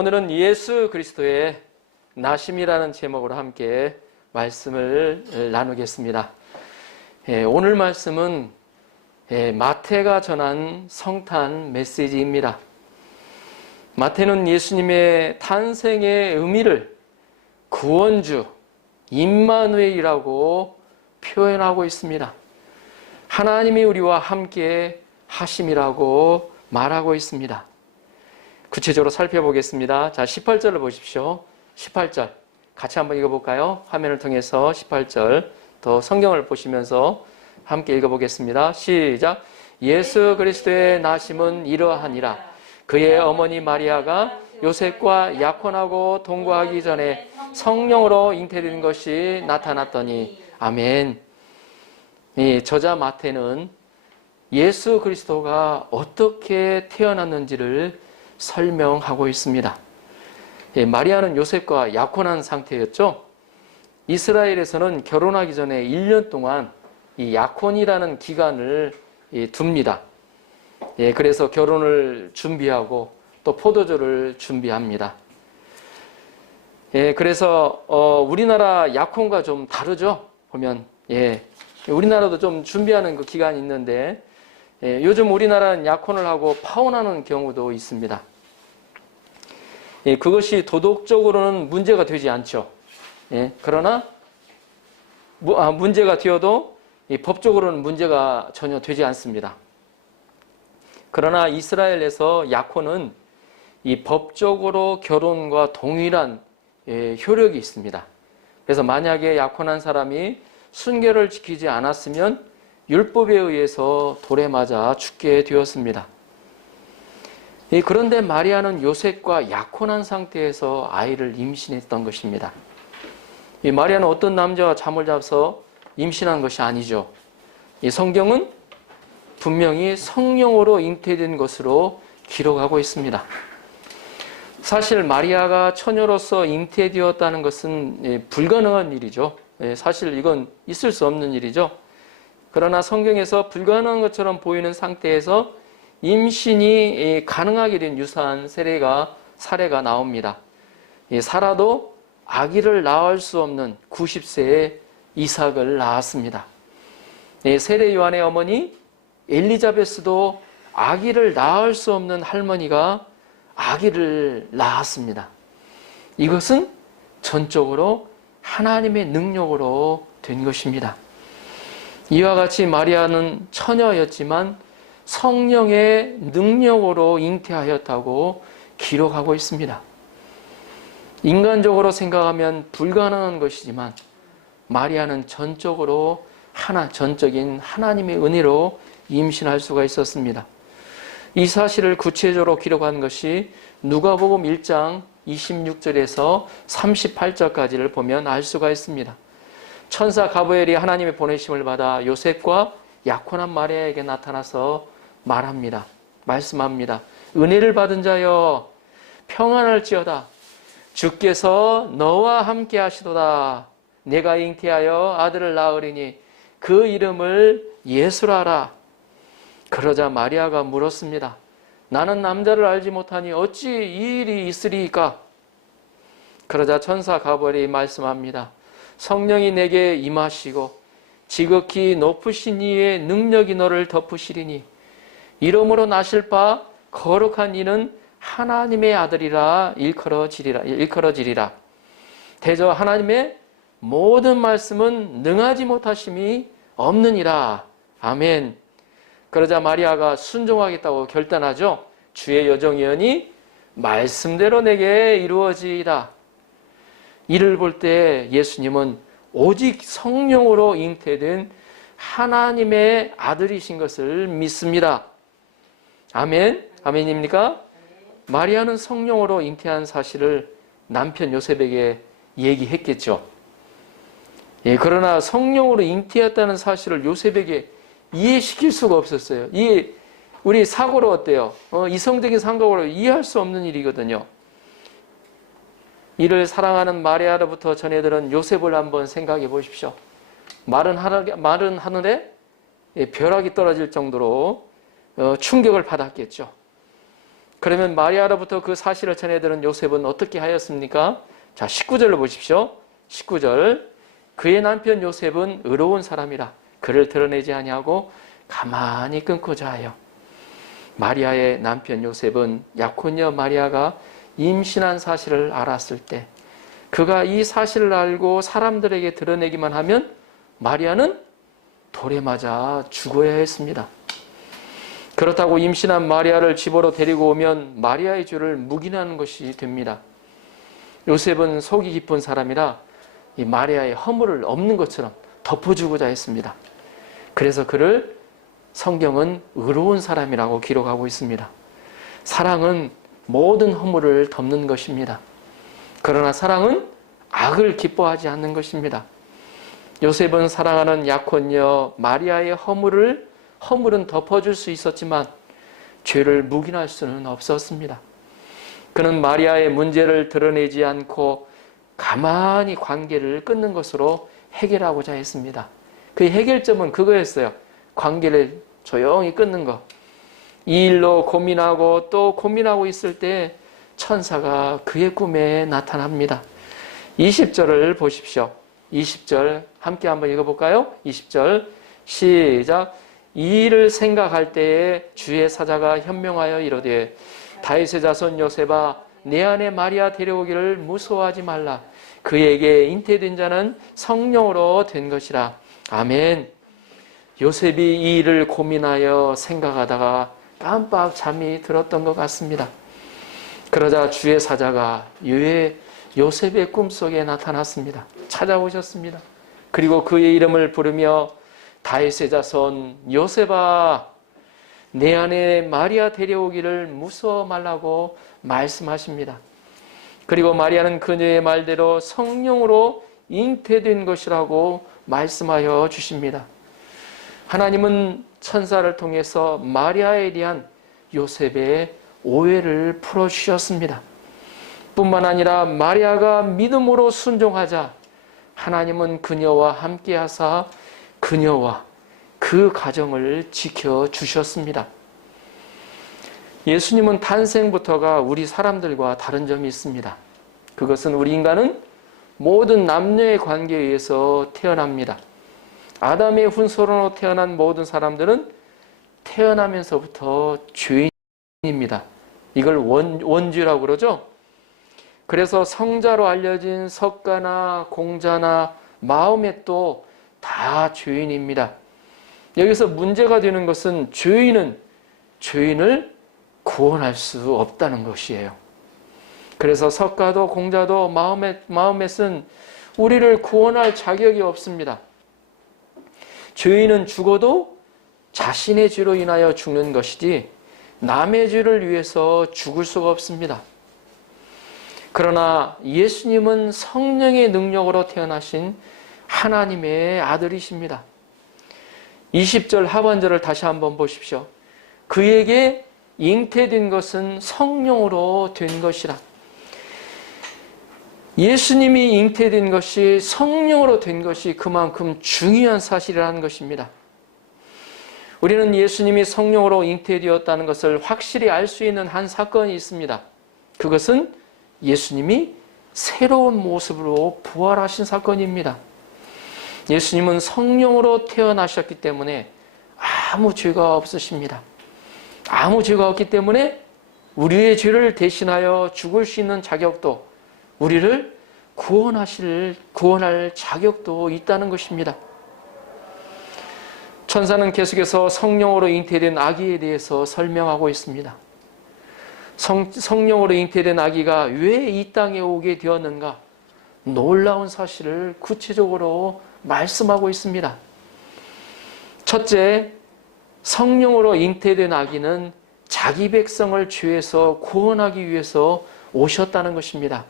오늘은 예수 그리스도의 나심이라는 제목으로 함께 말씀을 나누겠습니다. 오늘 말씀은 마태가 전한 성탄 메시지입니다. 마태는 예수님의 탄생의 의미를 구원주, 임마누엘이라고 표현하고 있습니다. 하나님이 우리와 함께 하심이라고 말하고 있습니다. 구체적으로 살펴보겠습니다. 자, 18절을 보십시오. 18절 같이 한번 읽어볼까요? 화면을 통해서 18절 더 성경을 보시면서 함께 읽어보겠습니다. 시작. 예수 그리스도의 나심은 이러하니라. 그의 어머니 마리아가 요셉과 약혼하고 동거하기 전에 성령으로 잉태된 것이 나타났더니. 아멘. 이 저자 마태는 예수 그리스도가 어떻게 태어났는지를 설명하고 있습니다. 마리아는 요셉과 약혼한 상태였죠. 이스라엘에서는 결혼하기 전에 1년 동안 이 약혼이라는 기간을 둡니다. 그래서 결혼을 준비하고 또 포도주를 준비합니다. 그래서 우리나라 약혼과 좀 다르죠. 보면 우리나라도 좀 준비하는 그 기간이 있는데 요즘 우리나라는 약혼을 하고 파혼하는 경우도 있습니다. 그것이 도덕적으로는 문제가 되지 않죠. 그러나 문제가 되어도 법적으로는 문제가 전혀 되지 않습니다. 그러나 이스라엘에서 약혼은 이 법적으로 결혼과 동일한 효력이 있습니다. 그래서 만약에 약혼한 사람이 순결을 지키지 않았으면 율법에 의해서 돌에 맞아 죽게 되었습니다. 그런데 마리아는 요셉과 약혼한 상태에서 아이를 임신했던 것입니다. 이 마리아는 어떤 남자와 잠을 자서 임신한 것이 아니죠. 이 성경은 분명히 성령으로 잉태된 것으로 기록하고 있습니다. 사실 마리아가 처녀로서 잉태되었다는 것은 불가능한 일이죠. 사실 이건 있을 수 없는 일이죠. 그러나 성경에서 불가능한 것처럼 보이는 상태에서 임신이 가능하게 된 유사한 사례가 나옵니다. 사라도 아기를 낳을 수 없는 90세에 이삭을 낳았습니다. 세례 요한의 어머니 엘리자베스도 아기를 낳을 수 없는 할머니가 아기를 낳았습니다. 이것은 전적으로 하나님의 능력으로 된 것입니다. 이와 같이 마리아는 처녀였지만 성령의 능력으로 잉태하였다고 기록하고 있습니다. 인간적으로 생각하면 불가능한 것이지만 마리아는 전적으로 전적인 하나님의 은혜로 임신할 수가 있었습니다. 이 사실을 구체적으로 기록한 것이 누가복음 1장 26절에서 38절까지를 보면 알 수가 있습니다. 천사 가브리엘이 하나님의 보내심을 받아 요셉과 약혼한 마리아에게 나타나서 말씀합니다. 은혜를 받은 자여 평안할지어다. 주께서 너와 함께 하시도다. 내가 잉태하여 아들을 낳으리니 그 이름을 예수라 하라. 그러자 마리아가 물었습니다. 나는 남자를 알지 못하니 어찌 이 일이 있으리이까? 그러자 천사 가브리엘이 말씀합니다. 성령이 내게 임하시고 지극히 높으신 이의 능력이 너를 덮으시리니 이름으로 나실 바 거룩한 이는 하나님의 아들이라 일컬어지리라. 대저 하나님의 모든 말씀은 능하지 못하심이 없느니라. 아멘. 그러자 마리아가 순종하겠다고 결단하죠. 주의 여정이여니 말씀대로 내게 이루어지이다. 이를 볼 때 예수님은 오직 성령으로 잉태된 하나님의 아들이신 것을 믿습니다. 아멘. 아멘입니까? 마리아는 성령으로 잉태한 사실을 남편 요셉에게 얘기했겠죠. 그러나 성령으로 잉태했다는 사실을 요셉에게 이해시킬 수가 없었어요. 우리 사고로 어때요? 이성적인 생각으로 이해할 수 없는 일이거든요. 이를 사랑하는 마리아로부터 전해들은 요셉을 한번 생각해 보십시오. 마른 하늘에 벼락이 떨어질 정도로 충격을 받았겠죠. 그러면 마리아로부터 그 사실을 전해들은 요셉은 어떻게 하였습니까? 자, 19절로 보십시오. 19절. 그의 남편 요셉은 의로운 사람이라 그를 드러내지 아니하고 가만히 끊고자 하여. 마리아의 남편 요셉은 약혼녀 마리아가 임신한 사실을 알았을 때 그가 이 사실을 알고 사람들에게 드러내기만 하면 마리아는 돌에 맞아 죽어야 했습니다. 그렇다고 임신한 마리아를 집으로 데리고 오면 마리아의 죄를 묵인하는 것이 됩니다. 요셉은 속이 깊은 사람이라 이 마리아의 허물을 없는 것처럼 덮어주고자 했습니다. 그래서 그를 성경은 의로운 사람이라고 기록하고 있습니다. 사랑은 모든 허물을 덮는 것입니다. 그러나 사랑은 악을 기뻐하지 않는 것입니다. 요셉은 사랑하는 약혼녀 마리아의 허물은 덮어줄 수 있었지만 죄를 묵인할 수는 없었습니다. 그는 마리아의 문제를 드러내지 않고 가만히 관계를 끊는 것으로 해결하고자 했습니다. 그 해결점은 그거였어요. 관계를 조용히 끊는 것. 이 일로 고민하고 또 고민하고 있을 때 천사가 그의 꿈에 나타납니다. 20절을 보십시오. 20절 함께 한번 읽어볼까요? 20절 시작. 이 일을 생각할 때에 주의 사자가 현명하여 이르되 다윗의 자손 요셉아 내 안에 마리아 데려오기를 무서워하지 말라. 그에게 잉태된 자는 성령으로 된 것이라. 아멘. 요셉이 이 일을 고민하여 생각하다가 깜빡 잠이 들었던 것 같습니다. 그러자 주의 사자가 요셉의 꿈속에 나타났습니다. 찾아오셨습니다. 그리고 그의 이름을 부르며 다윗의 자손 요셉아 내 안에 마리아 데려오기를 무서워 말라고 말씀하십니다. 그리고 마리아는 그녀의 말대로 성령으로 잉태된 것이라고 말씀하여 주십니다. 하나님은 천사를 통해서 마리아에 대한 요셉의 오해를 풀어주셨습니다. 뿐만 아니라 마리아가 믿음으로 순종하자 하나님은 그녀와 함께하사 그녀와 그 가정을 지켜주셨습니다. 예수님은 탄생부터가 우리 사람들과 다른 점이 있습니다. 그것은 우리 인간은 모든 남녀의 관계에 의해서 태어납니다. 아담의 훈서로 태어난 모든 사람들은 태어나면서부터 죄인입니다. 이걸 원죄라고 그러죠. 그래서 성자로 알려진 석가나 공자나 마호멧도 다 죄인입니다. 여기서 문제가 되는 것은 죄인을 구원할 수 없다는 것이에요. 그래서 석가도 공자도 마호멧은 우리를 구원할 자격이 없습니다. 죄인은 죽어도 자신의 죄로 인하여 죽는 것이지 남의 죄를 위해서 죽을 수가 없습니다. 그러나 예수님은 성령의 능력으로 태어나신 하나님의 아들이십니다. 20절 하반절을 다시 한번 보십시오. 그에게 잉태된 것은 성령으로 된 것이라. 예수님이 잉태된 것이 성령으로 된 것이 그만큼 중요한 사실이라는 것입니다. 우리는 예수님이 성령으로 잉태되었다는 것을 확실히 알 수 있는 한 사건이 있습니다. 그것은 예수님이 새로운 모습으로 부활하신 사건입니다. 예수님은 성령으로 태어나셨기 때문에 아무 죄가 없으십니다. 아무 죄가 없기 때문에 우리의 죄를 대신하여 죽을 수 있는 자격도, 우리를 구원할 자격도 있다는 것입니다. 천사는 계속해서 성령으로 잉태된 아기에 대해서 설명하고 있습니다. 성령으로 잉태된 아기가 왜 이 땅에 오게 되었는가? 놀라운 사실을 구체적으로 말씀하고 있습니다. 첫째, 성령으로 잉태된 아기는 자기 백성을 죄에서 구원하기 위해서 오셨다는 것입니다.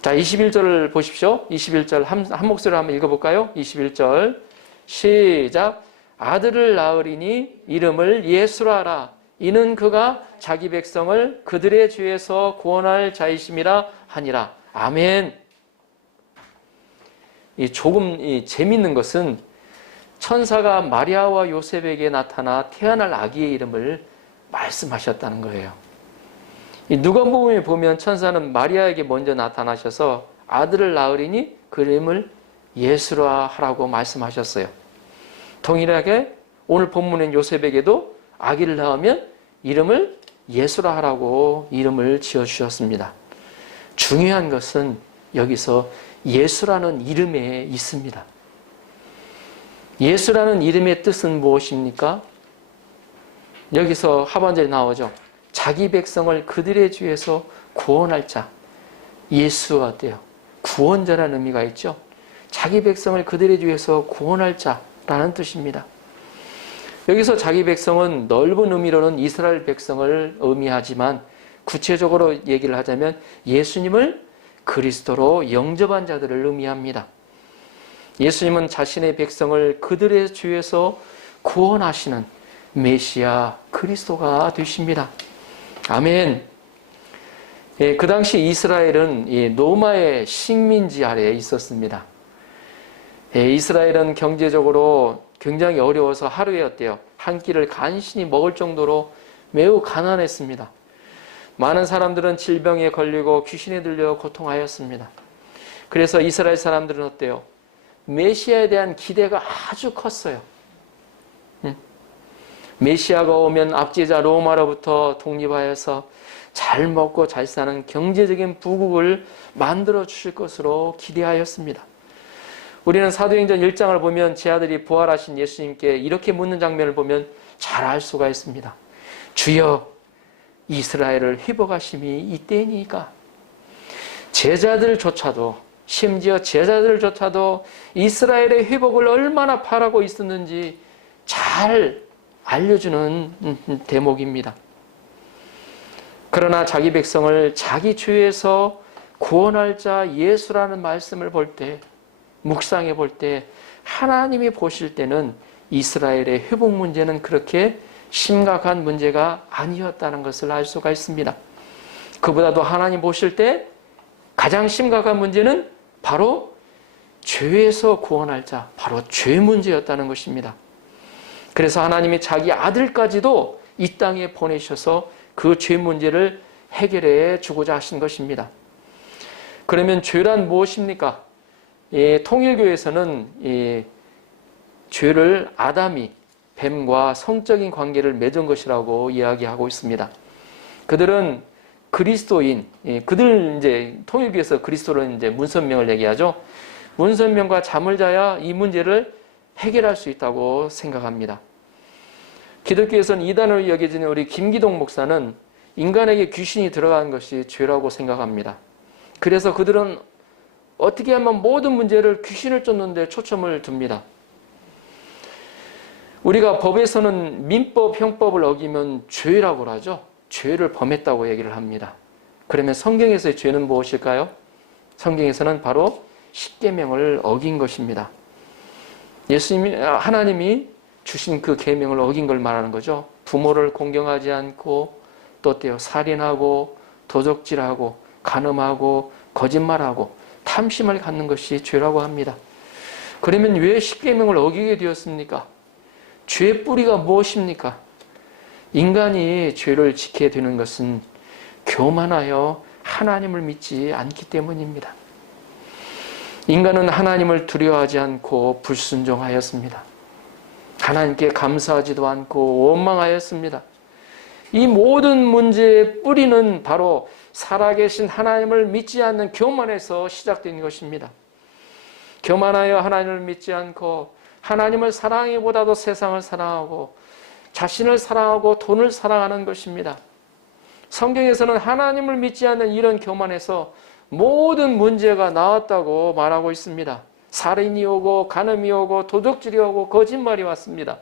자, 21절을 보십시오. 21절 한 목소리로 한번 읽어볼까요? 21절 시작. 아들을 낳으리니 이름을 예수라 하라. 이는 그가 자기 백성을 그들의 죄에서 구원할 자이심이라 하니라. 아멘. 조금 재밌는 것은 천사가 마리아와 요셉에게 나타나 태어날 아기의 이름을 말씀하셨다는 거예요. 이 누가복음에 보면 천사는 마리아에게 먼저 나타나셔서 아들을 낳으리니 그 이름을 예수라 하라고 말씀하셨어요. 동일하게 오늘 본문인 요셉에게도 아기를 낳으면 이름을 예수라 하라고 이름을 지어주셨습니다. 중요한 것은 여기서 예수라는 이름에 있습니다. 예수라는 이름의 뜻은 무엇입니까? 여기서 하반절에 나오죠. 자기 백성을 그들의 죄에서 구원할 자. 예수가 어때요? 구원자라는 의미가 있죠. 자기 백성을 그들의 죄에서 구원할 자라는 뜻입니다. 여기서 자기 백성은 넓은 의미로는 이스라엘 백성을 의미하지만 구체적으로 얘기를 하자면 예수님을 그리스도로 영접한 자들을 의미합니다. 예수님은 자신의 백성을 그들의 죄에서 구원하시는 메시아 그리스도가 되십니다. 아멘. 그 당시 이스라엘은 로마의 식민지 아래에 있었습니다. 이스라엘은 경제적으로 굉장히 어려워서 하루에 어때요? 한 끼를 간신히 먹을 정도로 매우 가난했습니다. 많은 사람들은 질병에 걸리고 귀신에 들려 고통하였습니다. 그래서 이스라엘 사람들은 어때요? 메시아에 대한 기대가 아주 컸어요. 메시아가 오면 압제자 로마로부터 독립하여서 잘 먹고 잘 사는 경제적인 부국을 만들어 주실 것으로 기대하였습니다. 우리는 사도행전 1장을 보면 제 아들이 부활하신 예수님께 이렇게 묻는 장면을 보면 잘 알 수가 있습니다. 주여, 이스라엘을 회복하심이 이때이니까. 제자들조차도, 심지어 제자들조차도 이스라엘의 회복을 얼마나 바라고 있었는지 잘 알려주는 대목입니다. 그러나 자기 백성을 자기 죄에서 구원할 자 예수라는 말씀을 볼 때, 묵상해 볼 때 하나님이 보실 때는 이스라엘의 회복 문제는 그렇게 심각한 문제가 아니었다는 것을 알 수가 있습니다. 그보다도 하나님 보실 때 가장 심각한 문제는 바로 죄에서 구원할 자, 바로 죄 문제였다는 것입니다. 그래서 하나님이 자기 아들까지도 이 땅에 보내셔서 그 죄 문제를 해결해 주고자 하신 것입니다. 그러면 죄란 무엇입니까? 통일교에서는 죄를 아담이 뱀과 성적인 관계를 맺은 것이라고 이야기하고 있습니다. 그들은 그리스도인, 그들 이제 통일교에서 그리스도는 이제 문선명을 얘기하죠. 문선명과 잠을 자야 이 문제를 해결할 수 있다고 생각합니다. 기독교에서는 이단으로 여겨지는 우리 김기동 목사는 인간에게 귀신이 들어간 것이 죄라고 생각합니다. 그래서 그들은 어떻게 하면 모든 문제를 귀신을 쫓는 데 초점을 둡니다. 우리가 법에서는 민법, 형법을 어기면 죄라고 하죠. 죄를 범했다고 얘기를 합니다. 그러면 성경에서의 죄는 무엇일까요? 성경에서는 바로 십계명을 어긴 것입니다. 하나님이 주신 그 계명을 어긴 걸 말하는 거죠. 부모를 공경하지 않고 또 어때요? 살인하고 도적질하고 간음하고 거짓말하고 탐심을 갖는 것이 죄라고 합니다. 그러면 왜 십계명을 어기게 되었습니까? 죄의 뿌리가 무엇입니까? 인간이 죄를 지게 되는 것은 교만하여 하나님을 믿지 않기 때문입니다. 인간은 하나님을 두려워하지 않고 불순종하였습니다. 하나님께 감사하지도 않고 원망하였습니다. 이 모든 문제의 뿌리는 바로 살아계신 하나님을 믿지 않는 교만에서 시작된 것입니다. 교만하여 하나님을 믿지 않고 하나님을 사랑하기보다도 세상을 사랑하고 자신을 사랑하고 돈을 사랑하는 것입니다. 성경에서는 하나님을 믿지 않는 이런 교만에서 모든 문제가 나왔다고 말하고 있습니다. 살인이 오고 간음이 오고 도둑질이 오고 거짓말이 왔습니다.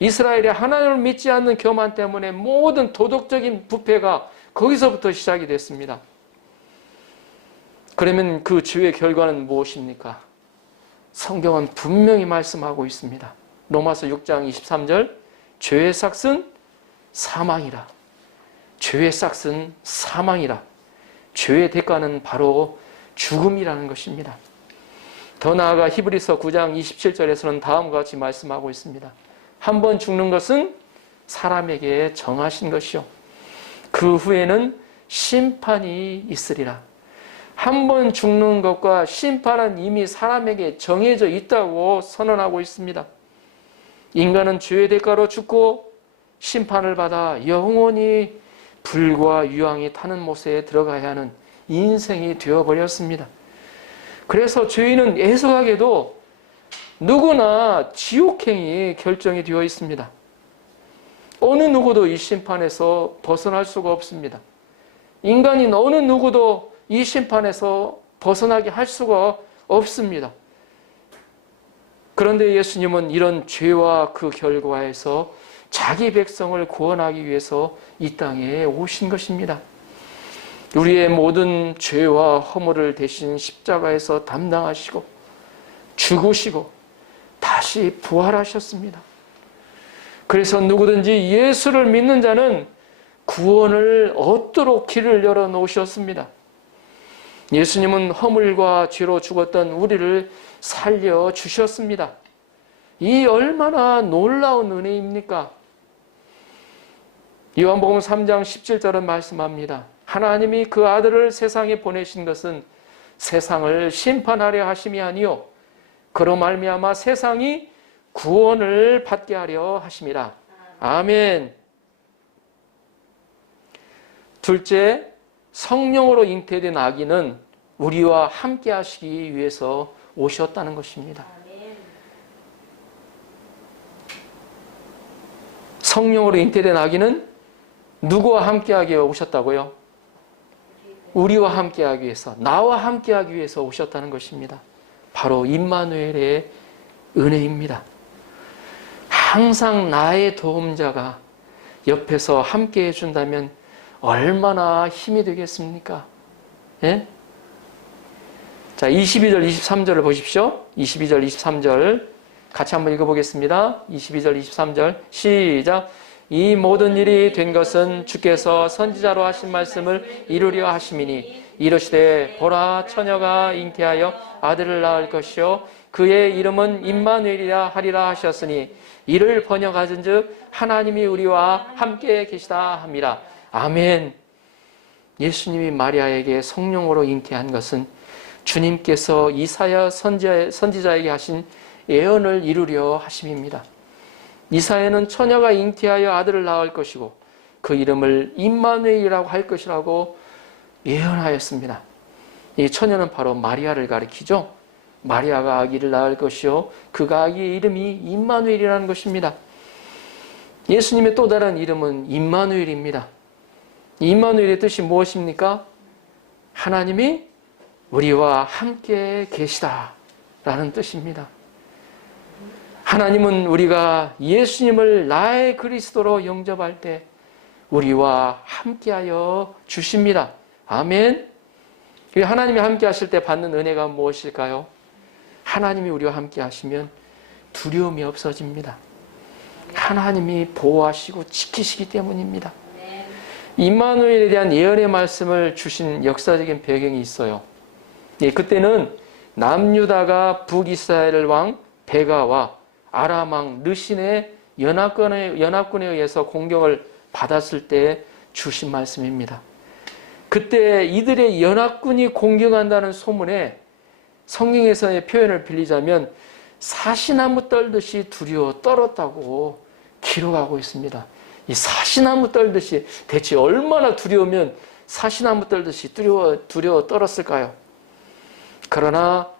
이스라엘이 하나님을 믿지 않는 교만 때문에 모든 도덕적인 부패가 거기서부터 시작이 됐습니다. 그러면 그 죄의 결과는 무엇입니까? 성경은 분명히 말씀하고 있습니다. 로마서 6장 23절 죄의 삭은 사망이라. 죄의 삭은 사망이라. 죄의 대가는 바로 죽음이라는 것입니다. 더 나아가 히브리서 9장 27절에서는 다음과 같이 말씀하고 있습니다. 한 번 죽는 것은 사람에게 정하신 것이요 그 후에는 심판이 있으리라. 한 번 죽는 것과 심판은 이미 사람에게 정해져 있다고 선언하고 있습니다. 인간은 죄의 대가로 죽고 심판을 받아 영원히 불과 유황이 타는 못에 들어가야 하는 인생이 되어버렸습니다. 그래서 죄인은 애석하게도 누구나 지옥행이 결정이 되어 있습니다. 어느 누구도 이 심판에서 벗어날 수가 없습니다. 인간인 어느 누구도 이 심판에서 벗어나게 할 수가 없습니다. 그런데 예수님은 이런 죄와 그 결과에서 자기 백성을 구원하기 위해서 이 땅에 오신 것입니다. 우리의 모든 죄와 허물을 대신 십자가에서 담당하시고 죽으시고 다시 부활하셨습니다. 그래서 누구든지 예수를 믿는 자는 구원을 얻도록 길을 열어놓으셨습니다. 예수님은 허물과 죄로 죽었던 우리를 살려주셨습니다. 이 얼마나 놀라운 은혜입니까? 요한복음 3장 17절은 말씀합니다. 하나님이 그 아들을 세상에 보내신 것은 세상을 심판하려 하심이 아니요 그로 말미암아 세상이 구원을 받게 하려 하심이라. 아멘. 둘째, 성령으로 잉태된 아기는 우리와 함께 하시기 위해서 오셨다는 것입니다. 성령으로 잉태된 아기는 누구와 함께하기 위해 오셨다고요? 우리와 함께하기 위해서, 나와 함께하기 위해서 오셨다는 것입니다. 바로 임마누엘의 은혜입니다. 항상 나의 도움자가 옆에서 함께해 준다면 얼마나 힘이 되겠습니까? 예? 자, 22절, 23절을 보십시오. 22절, 23절 같이 한번 읽어보겠습니다. 22절, 23절 시작. 이 모든 일이 된 것은 주께서 선지자로 하신 말씀을 이루려 하심이니 이르시되 보라 처녀가 잉태하여 아들을 낳을 것이요 그의 이름은 임마누엘이라 하리라 하셨으니 이를 번역하신즉 하나님이 우리와 함께 계시다 함이라. 아멘. 예수님이 마리아에게 성령으로 잉태한 것은 주님께서 이사야 선지자에게 하신 예언을 이루려 하심입니다. 이사야는 처녀가 잉태하여 아들을 낳을 것이고 그 이름을 임마누엘이라고 할 것이라고 예언하였습니다. 이 처녀는 바로 마리아를 가리키죠. 마리아가 아기를 낳을 것이요 그 아기의 이름이 임마누엘이라는 것입니다. 예수님의 또 다른 이름은 임마누엘입니다. 임마누엘의 뜻이 무엇입니까? 하나님이 우리와 함께 계시다 라는 뜻입니다. 하나님은 우리가 예수님을 나의 그리스도로 영접할 때 우리와 함께하여 주십니다. 아멘. 하나님이 함께 하실 때 받는 은혜가 무엇일까요? 하나님이 우리와 함께 하시면 두려움이 없어집니다. 하나님이 보호하시고 지키시기 때문입니다. 임마누엘에 대한 예언의 말씀을 주신 역사적인 배경이 있어요. 그때는 남유다가 북이스라엘 왕 베가와 아람 왕 르신의 연합군에 의해서 공격을 받았을 때 주신 말씀입니다. 그때 이들의 연합군이 공격한다는 소문에 성경에서의 표현을 빌리자면 사시나무 떨듯이 두려워 떨었다고 기록하고 있습니다. 이 사시나무 떨듯이 대체 얼마나 두려우면 사시나무 떨듯이 두려워 떨었을까요? 그러나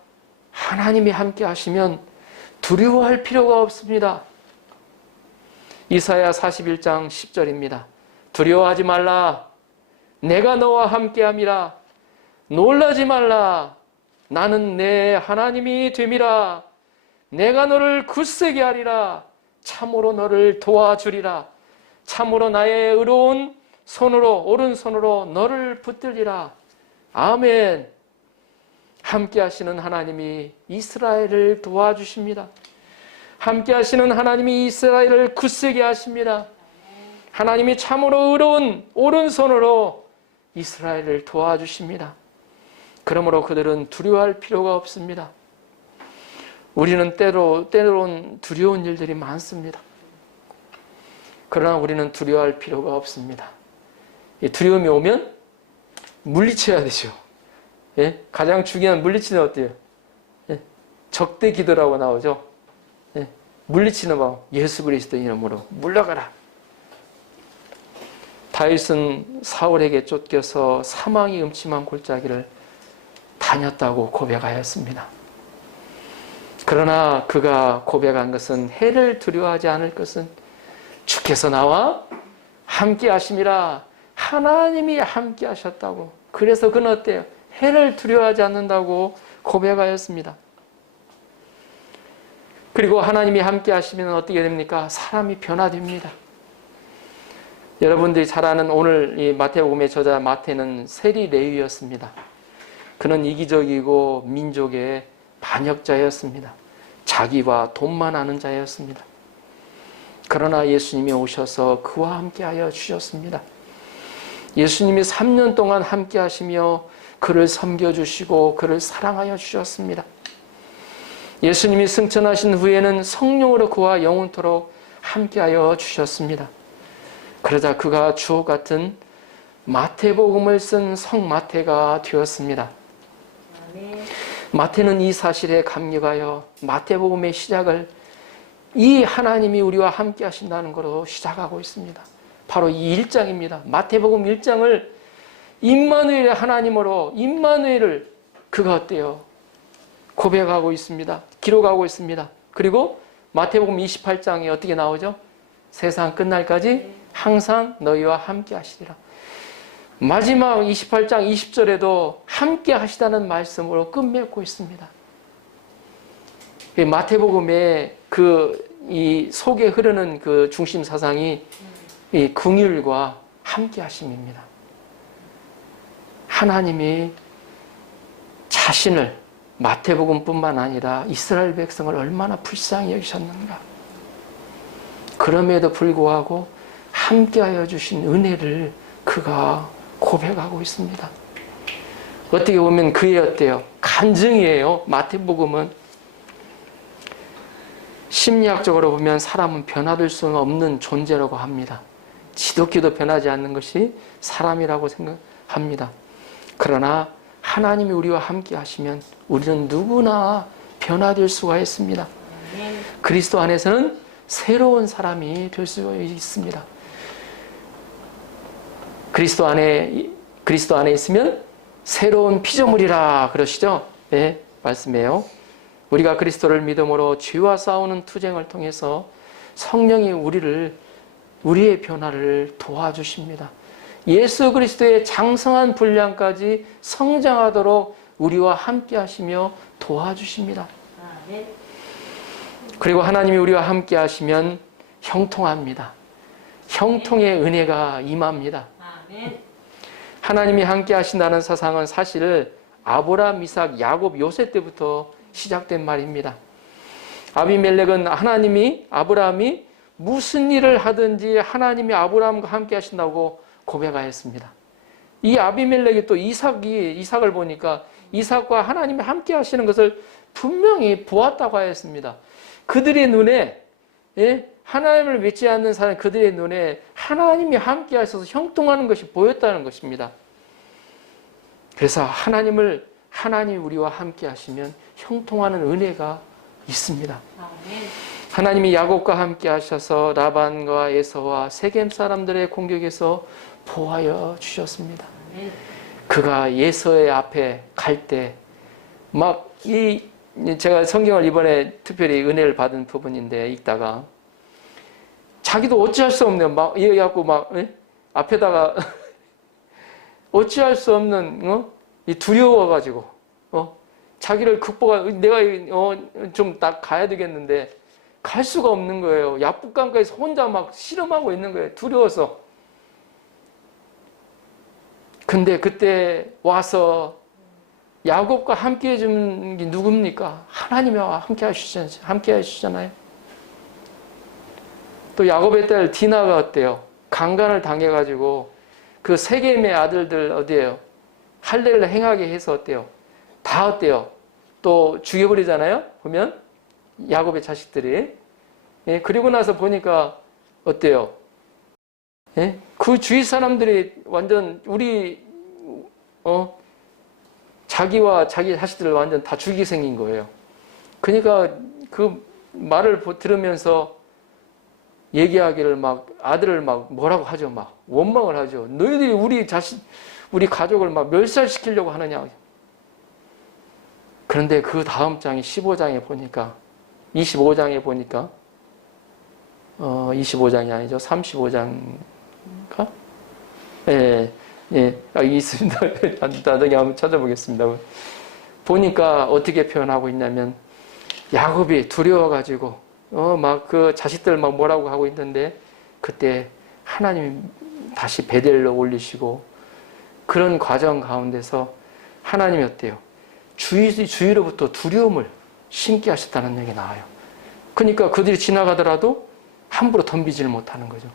하나님이 함께 하시면 두려워할 필요가 없습니다. 이사야 41장 10절입니다. 두려워하지 말라. 내가 너와 함께함이라. 놀라지 말라. 나는 내 하나님이 됨이라. 내가 너를 굳세게 하리라. 참으로 너를 도와주리라. 참으로 나의 의로운 손으로 오른손으로 너를 붙들리라. 아멘. 함께 하시는 하나님이 이스라엘을 도와주십니다. 함께 하시는 하나님이 이스라엘을 굳세게 하십니다. 하나님이 참으로 의로운 오른손으로 이스라엘을 도와주십니다. 그러므로 그들은 두려워할 필요가 없습니다. 우리는 때로는 두려운 일들이 많습니다. 그러나 우리는 두려워할 필요가 없습니다. 두려움이 오면 물리쳐야 되죠. 예? 가장 중요한 물리치는 어때요? 예? 적대 기도라고 나오죠. 예? 물리치는 방 예수 그리스도 이름으로 물러가라. 다윗은 사울에게 쫓겨서 사망이 음침한 골짜기를 다녔다고 고백하였습니다. 그러나 그가 고백한 것은 해를 두려워하지 않을 것은 주께서 나와 함께 하심이라. 하나님이 함께 하셨다고. 그래서 그는 어때요? 해를 두려워하지 않는다고 고백하였습니다. 그리고 하나님이 함께 하시면 어떻게 됩니까? 사람이 변화됩니다. 여러분들이 잘 아는 오늘 이 마태복음의 저자 마태는 세리 레위였습니다. 그는 이기적이고 민족의 반역자였습니다. 자기와 돈만 아는 자였습니다. 그러나 예수님이 오셔서 그와 함께하여 주셨습니다. 예수님이 3년 동안 함께 하시며 그를 섬겨주시고 그를 사랑하여 주셨습니다. 예수님이 승천하신 후에는 성령으로 그와 영원토록 함께하여 주셨습니다. 그러자 그가 주옥 같은 마태복음을 쓴 성마태가 되었습니다. 마태는 이 사실에 감격하여 마태복음의 시작을 이 하나님이 우리와 함께 하신다는 것으로 시작하고 있습니다. 바로 이 1장입니다. 마태복음 1장을 임마누엘의 하나님으로 임마누엘을 그가 어때요? 고백하고 있습니다. 기록하고 있습니다. 그리고 마태복음 28장에 어떻게 나오죠? 세상 끝날까지 항상 너희와 함께 하시리라. 마지막 28장 20절에도 함께 하시다는 말씀으로 끝맺고 있습니다. 마태복음의 이 속에 흐르는 그 중심 사상이 이 긍휼과 함께 하심입니다. 하나님이 자신을 마태복음뿐만 아니라 이스라엘 백성을 얼마나 불쌍히 여기셨는가. 그럼에도 불구하고 함께하여 주신 은혜를 그가 고백하고 있습니다. 어떻게 보면 그의 어때요? 간증이에요. 마태복음은 심리학적으로 보면 사람은 변화될 수는 없는 존재라고 합니다. 지독히도 변하지 않는 것이 사람이라고 생각합니다. 그러나 하나님이 우리와 함께 하시면 우리는 누구나 변화될 수가 있습니다. 그리스도 안에서는 새로운 사람이 될 수 있습니다. 그리스도 안에 있으면 새로운 피조물이라 그러시죠? 네, 말씀이에요. 우리가 그리스도를 믿음으로 죄와 싸우는 투쟁을 통해서 성령이 우리의 변화를 도와주십니다. 예수 그리스도의 장성한 분량까지 성장하도록 우리와 함께 하시며 도와주십니다. 그리고 하나님이 우리와 함께 하시면 형통합니다. 형통의 은혜가 임합니다. 하나님이 함께 하신다는 사상은 사실 아브라함, 이삭, 야곱, 요셉 때부터 시작된 말입니다. 아비멜렉은 아브라함이 무슨 일을 하든지 하나님이 아브라함과 함께 하신다고 고백하였습니다. 이 아비멜렉이 또 이삭을 보니까 이삭과 하나님이 함께 하시는 것을 분명히 보았다고 하였습니다. 그들의 눈에, 하나님을 믿지 않는 사람 그들의 눈에 하나님이 함께 하셔서 형통하는 것이 보였다는 것입니다. 그래서 하나님이 우리와 함께 하시면 형통하는 은혜가 있습니다. 하나님이 야곱과 함께 하셔서 라반과 에서와 세겜 사람들의 공격에서 보호하여 주셨습니다. 그가 에서의 앞에 갈 때 제가 성경을 이번에 특별히 은혜를 받은 부분인데 읽다가 자기도 어찌할 수 없네요. 앞에다가 어찌할 수 없는 두려워가지고 자기를 내가 좀 딱 가야 되겠는데 갈 수가 없는 거예요. 약북강가에서 혼자 막 씨름하고 있는 거예요. 두려워서. 근데 그때 와서 야곱과 함께 해주는 게 누굽니까? 하나님이와 함께 하시잖아요. 또 야곱의 딸 디나가 어때요? 강간을 당해가지고 그 세겜의 아들들 어디에요? 할례를 행하게 해서 어때요? 다 어때요? 또 죽여버리잖아요? 보면 야곱의 자식들이. 그리고 나서 보니까 어때요? 예? 그 주위 사람들이 완전 자기와 자기 자식들을 완전 다 죽이게 생긴 거예요. 그러니까 그 말을 들으면서 얘기하기를 막 아들을 막 뭐라고 하죠. 막 원망을 하죠. 너희들이 우리 가족을 막 멸살시키려고 하느냐. 그런데 그 다음 장이 15장에 보니까 25장에 보니까 25장이 아니죠. 35장인가? 예. 예. 여기 있습니다. 나중에 한번 찾아보겠습니다. 보니까 어떻게 표현하고 있냐면 야곱이 두려워가지고 막 그 자식들 막 뭐라고 하고 있는데 그때 하나님이 다시 베델로 올리시고 그런 과정 가운데서 하나님이 어때요? 주위로부터 두려움을 심게 하셨다는 얘기 나와요. 그러니까 그들이 지나가더라도 함부로 덤비지를 못하는 거죠.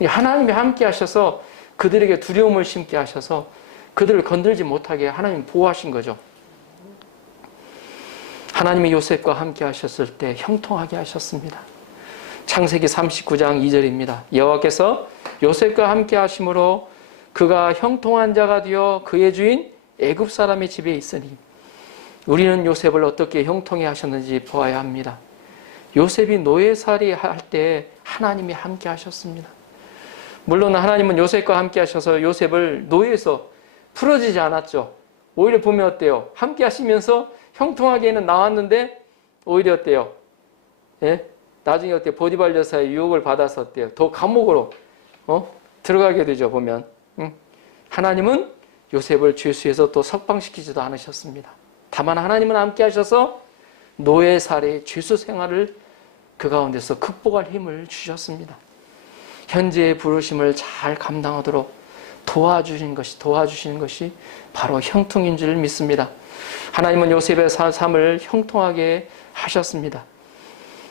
하나님이 함께 하셔서 그들에게 두려움을 심게 하셔서 그들을 건들지 못하게 하나님 보호하신 거죠. 하나님이 요셉과 함께 하셨을 때 형통하게 하셨습니다. 창세기 39장 2절입니다. 여호와께서 요셉과 함께 하심으로 그가 형통한 자가 되어 그의 주인 애굽 사람의 집에 있으니 우리는 요셉을 어떻게 형통해 하셨는지 보아야 합니다. 요셉이 노예살이 할 때 하나님이 함께 하셨습니다. 물론 하나님은 요셉과 함께 하셔서 요셉을 노예에서 풀어지지 않았죠. 오히려 보면 어때요? 함께 하시면서 형통하게는 나왔는데 오히려 어때요? 예? 나중에 어때요? 보디발 여사의 유혹을 받아서 어때요? 더 감옥으로 들어가게 되죠. 보면 하나님은 요셉을 죄수에서 또 석방시키지도 않으셨습니다. 다만 하나님은 함께 하셔서 노예살이 죄수 생활을 그 가운데서 극복할 힘을 주셨습니다. 현재의 부르심을 잘 감당하도록 도와주시는 것이 바로 형통인 줄 믿습니다. 하나님은 요셉의 삶을 형통하게 하셨습니다.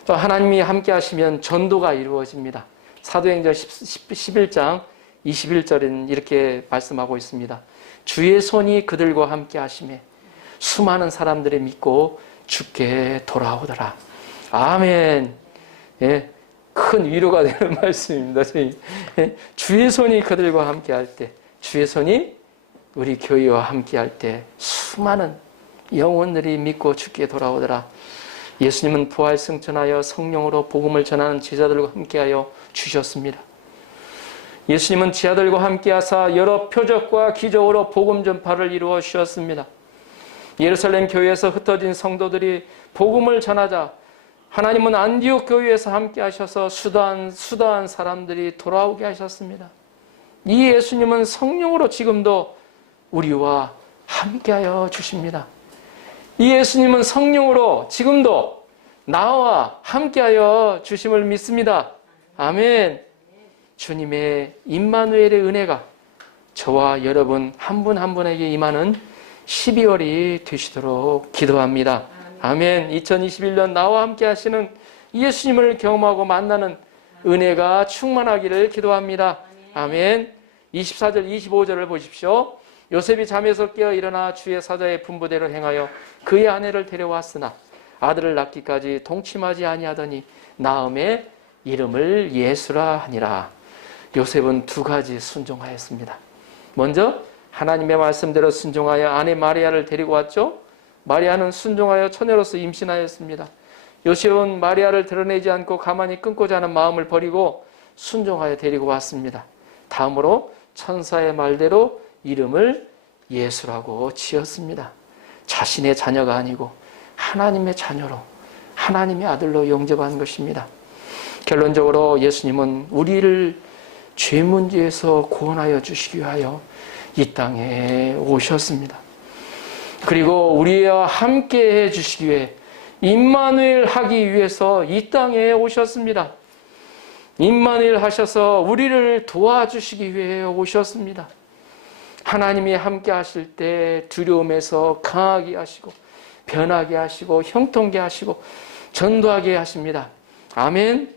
또 하나님이 함께 하시면 전도가 이루어집니다. 사도행전 11장 21절에는 이렇게 말씀하고 있습니다. 주의 손이 그들과 함께 하시매 수많은 사람들이 믿고 주께 돌아오더라. 아멘. 예, 큰 위로가 되는 말씀입니다. 주의 손이 그들과 함께 할 때, 주의 손이 우리 교회와 함께 할 때 수많은 영혼들이 믿고 주께 돌아오더라. 예수님은 부활 승천하여 성령으로 복음을 전하는 제자들과 함께하여 주셨습니다. 예수님은 제자들과 함께하사 여러 표적과 기적으로 복음 전파를 이루어 주셨습니다. 예루살렘 교회에서 흩어진 성도들이 복음을 전하자 하나님은 안디옥 교회에서 함께 하셔서 수다한 사람들이 돌아오게 하셨습니다. 이 예수님은 성령으로 지금도 우리와 함께하여 주십니다. 이 예수님은 성령으로 지금도 나와 함께하여 주심을 믿습니다. 아멘. 주님의 임마누엘의 은혜가 저와 여러분 한 분 한 분에게 임하는 12월이 되시도록 기도합니다. 아멘. 2021년 나와 함께 하시는 예수님을 경험하고 만나는 은혜가 충만하기를 기도합니다. 아멘. 24절 25절을 보십시오. 요셉이 잠에서 깨어 일어나 주의 사자의 분부대로 행하여 그의 아내를 데려왔으나 아들을 낳기까지 동침하지 아니하더니 나음에 이름을 예수라 하니라. 요셉은 두 가지 순종하였습니다. 먼저 하나님의 말씀대로 순종하여 아내 마리아를 데리고 왔죠. 마리아는 순종하여 처녀로서 임신하였습니다. 요셉은 마리아를 드러내지 않고 가만히 끊고자 하는 마음을 버리고 순종하여 데리고 왔습니다. 다음으로 천사의 말대로 이름을 예수라고 지었습니다. 자신의 자녀가 아니고 하나님의 자녀로 하나님의 아들로 영접한 것입니다. 결론적으로 예수님은 우리를 죄 문제에서 구원하여 주시기 위하여 이 땅에 오셨습니다. 그리고 우리와 함께 해 주시기 위해 임마누엘 하기 위해서 이 땅에 오셨습니다. 임마누엘 하셔서 우리를 도와주시기 위해 오셨습니다. 하나님이 함께 하실 때 두려움에서 강하게 하시고 변하게 하시고 형통케 하시고 전도하게 하십니다. 아멘.